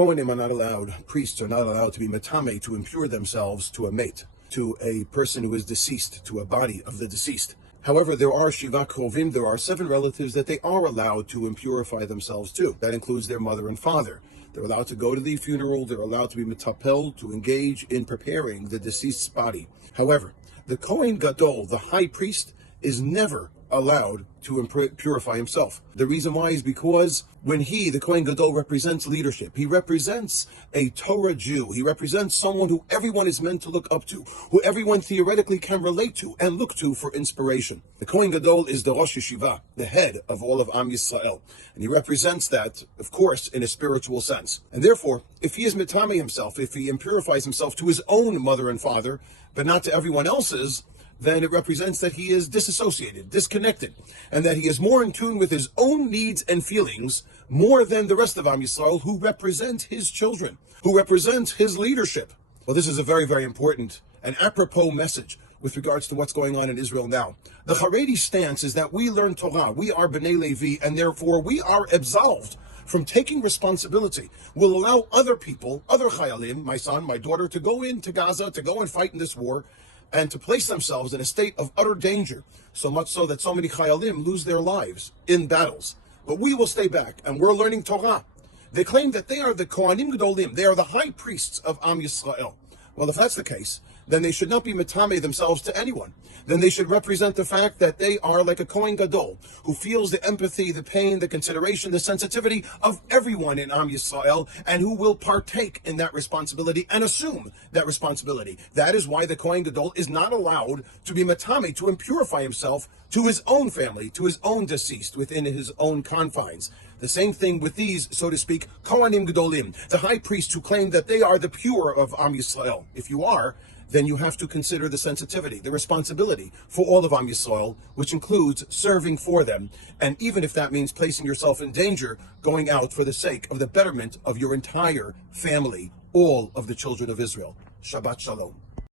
Kohanim are not allowed, priests are not allowed to be metame, to impure themselves to a mate, to a person who is deceased, to a body of the deceased. However, there are shiva krovim, there are 7 relatives that they are allowed to impurify themselves to. That includes their mother and father. They're allowed to go to the funeral, they're allowed to be metapel, to engage in preparing the deceased's body. However, the Kohen Gadol, the high priest, is never allowed to purify himself. The reason why is because when the Kohen Gadol, represents leadership, he represents a Torah Jew, he represents someone who everyone is meant to look up to, who everyone theoretically can relate to and look to for inspiration. The Kohen Gadol is the Rosh Yeshiva, the head of all of Am Yisrael, and he represents that, of course, in a spiritual sense. And therefore, if he is mitame himself, if he impurifies himself to his own mother and father, but not to everyone else's, then it represents that he is disassociated, disconnected, and that he is more in tune with his own needs and feelings more than the rest of Am Yisrael, who represent his children, who represent his leadership. Well, this is a very, very important and apropos message with regards to what's going on in Israel now. The Haredim stance is that we learn Torah, we are B'nai Levi, and therefore we are absolved from taking responsibility. We'll allow other people, other chayalim, my son, my daughter, to go into Gaza, to go and fight in this war, and to place themselves in a state of utter danger, so much so that so many chayalim lose their lives in battles. But we will stay back, and we're learning Torah. They claim that they are the Kohanim Gadolim, they are the high priests of Am Yisrael. Well, if that's the case, then they should not be metame themselves to anyone. Then they should represent the fact that they are like a Kohen Gadol, who feels the empathy, the pain, the consideration, the sensitivity of everyone in Am Yisrael, and who will partake in that responsibility and assume that responsibility. That is why the Kohen Gadol is not allowed to be metame, to impurify himself to his own family, to his own deceased, within his own confines. The same thing with these, so to speak, Kohanim Gadolim, the high priests who claim that they are the pure of Am Yisrael. If you are, then you have to consider the sensitivity, the responsibility for all of Am Yisrael, which includes serving for them, and even if that means placing yourself in danger, going out for the sake of the betterment of your entire family, all of the children of Israel. Shabbat shalom.